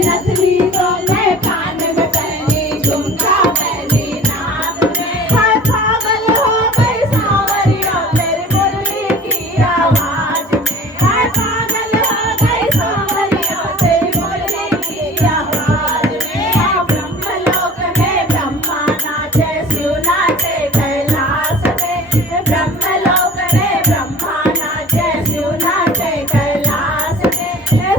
नथनी तो मैं कान में पहनी, झुमका पहनी नाक में। हाय पागल हो गई सांवरिया तेरी मुरली की आवाज में। हाय पागल हो गई सांवरिया तेरी मुरली की आवाज में। हाँ ब्रह्मलोक में ब्रह्मा नाचे, शिव नाचे कैलाश में। ब्रह्मलोक में ब्रह्मा नाचे, शिव नाचे कैलाश में।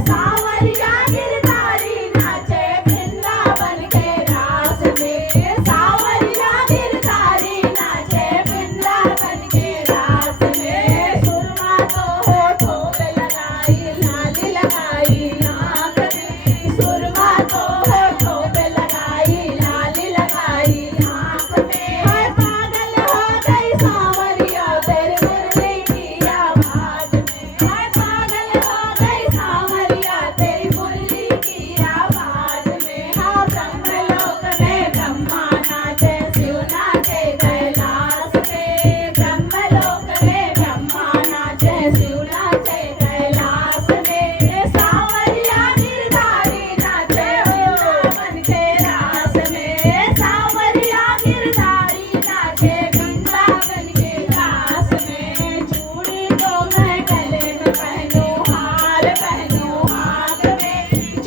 सांवरिया गिरधारी नाचे वृंदावन के रास में। सांवरिया गिरधारी नाचे वृंदावन के रास में। सुरमा तो होठों पे लगाई, लाली लगाई नाक में। सुरमा तो होठों पे लगाई, लाली लगाई नाक में। हाय पागल हो गई सांवरिया तेरी मुरली की आवाज में। हाय पागल हो गई सांवरिया तेरी मुरली की आवाज में। हाँ ब्रह्मलोक में ब्रह्मा नाचे, शिव नाचे कैलाश में। ब्रह्मलोक में ब्रह्मा नाचे, शिव नाचे कैलाश में। सांवरिया गिरधारी नाचे वृंदावन के रास में। सांवरिया गिरधारी नाचे वृंदावन के रास में। चूड़ी तो मैं गले में पहनूं, हार पहनूं हाथ में।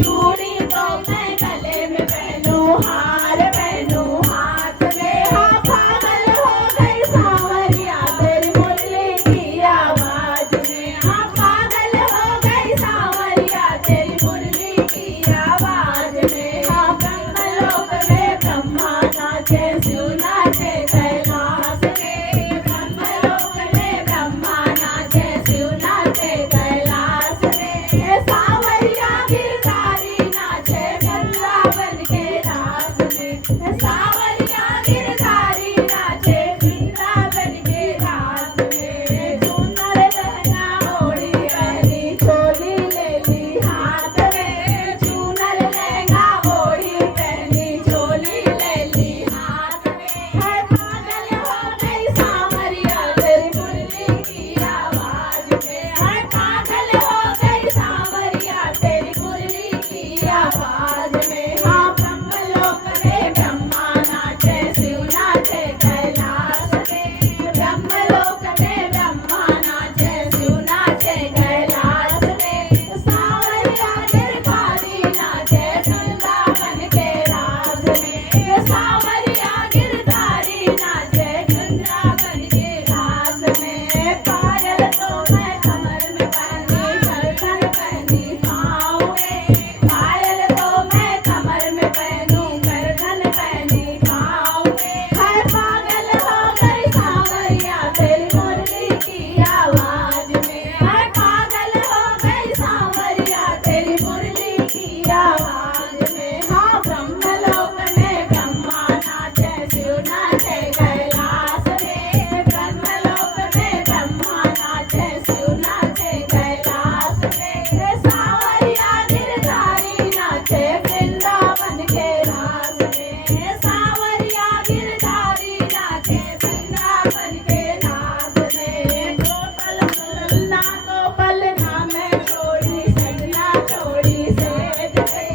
चूड़ी तो मैं गले में पहनूं, हार पहनूं हाथ में। हाँ पागल हो गई सांवरिया तेरी मुरली की आवाज में। हाँ पागल हो गई सांवरिया तेरी मुरली की आवाज में। हाँ ब्रह्मलोक में ब्रह्मा नाचे, शिव नाचे कैलाश में। ब्रह्मलोक में ब्रह्मा नाचे, शिव नाचे कैलाश में। सांवरिया गिरधारी नाचे वृंदावन के रास में। सांवरिया गिरधारी नाचे वृंदावन के रास में। सुंदर लहंगा ओढ़ी पहनी, चोली ले ली हाथ में। सुंदर लहंगा ओढ़ी पहनी, चोली ले ली हाथ में। हाय पागल हो गई सांवरिया तेरी मुरली की आवाज में। हाय पागल हो गई सांवरिया तेरी मुरली की आवाज में। हाँ ब्रह्मलोक में ब्रह्मा नाचे, शिव नाचे कैलाश में। ब्रह्मलोक में ब्रह्मा नाचे, शिव नाचे कैलाश में। सांवरिया गिरधारी नाचे वृंदावन के रास में। सांवरिया गिरधारी नाचे वृंदावन के रास में। पायल तो मैं कमर में पहनी, गरदन पहनी पाँव में। पायल तो मैं कमर में पहनूं, गरदन पहनी पाँव में। हाय पागल हो गई सांवरिया तेरी मुरली की आवाज में। हाय पागल हो गई सांवरिया तेरी मुरली की आवाज में। हाँ ब्रह्मलोक में ब्रह्मा नाचे, शिव नाचे कैलाश में। ब्रह्मलोक में ब्रह्मा नाचे, शिव नाचे कैलाश में। सांवरिया गिरधारी नाचे वृंदावन के रास में। सांवरिया गिरधारी नाचे वृंदावन के रास में। गोपाल मुरल्ला गोपाल नाम छोड़ी, सजना छोड़ी सेज पे।